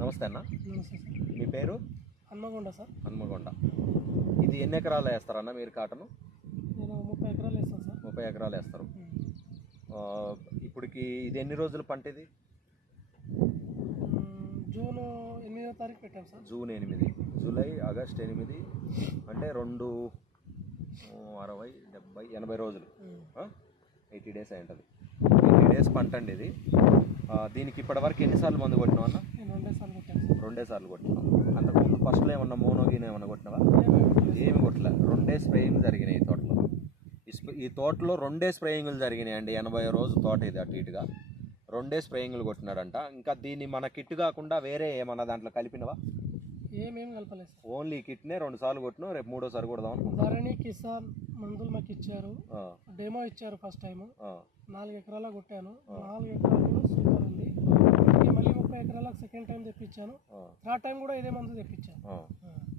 నమస్తే అన్న. నమస్తే సార్. మీ పేరు? హన్మకొండ సార్. హన్మకొండ. ఇది ఎన్ని ఎకరాలు వేస్తారన్న మీరు కాటను? నేను 30 ఎకరాలు వేస్తాను సార్. 30 ఎకరాలు వేస్తారు. ఇప్పటికి ఇది ఎన్ని రోజుల పంట ఇది? జూన్ 8వ తారీఖు పెట్టాం సార్. జూన్ 8, జూలై, ఆగస్ట్ 8 అంటే 2, 60, 70, 80 రోజులు, 80 డేస్ అయి ఉంటుంది. 80 డేస్ పంట అండి ఇది. దీనికి ఇప్పటివరకు ఎన్నిసార్లు మందు కొట్టినావు అన్న? నేను 2 సార్లు కొట్టాను సార్. 2 సార్లు కొట్టినావు. అంతకుముందు ఫస్ట్లో ఏమన్నా మోనోగిన్ ఏమన్నా కొట్టినావా? ఏమి కొట్టలే. 2 స్ప్రేయింగ్ జరిగినాయి ఈ తోటలో. ఈ తోటలో 2 స్ప్రేయింగ్లు జరిగినాయి అండి. 80 రోజు తోట ఇది అటు ఇటుగా 2 స్ప్రేయింగ్లు కొట్టినాడంట. ఇంకా దీన్ని మన కిట్ కాకుండా వేరే ఏమన్నా దాంట్లో కలిపినవా? ఏమేమి కలపలేదు సార్. ఓన్లీ కిట్నే 2 సార్లు కొట్టినావు. రేపు 3వసారి కొడదాం అనుకుంటున్నాను. ధరణి కిసాన్ మందులు మాకు ఇచ్చారు, డెమో ఇచ్చారు. ఫస్ట్ టైం 4 ఎకరాల కొట్టాను. 4 ఎకరాలు కూడా సూపర్ ఉంది. మళ్ళీ 30 ఎకరాలకు సెకండ్ టైం తెప్పించాను. థర్డ్ టైం కూడా ఇదే మందు తెప్పించాను.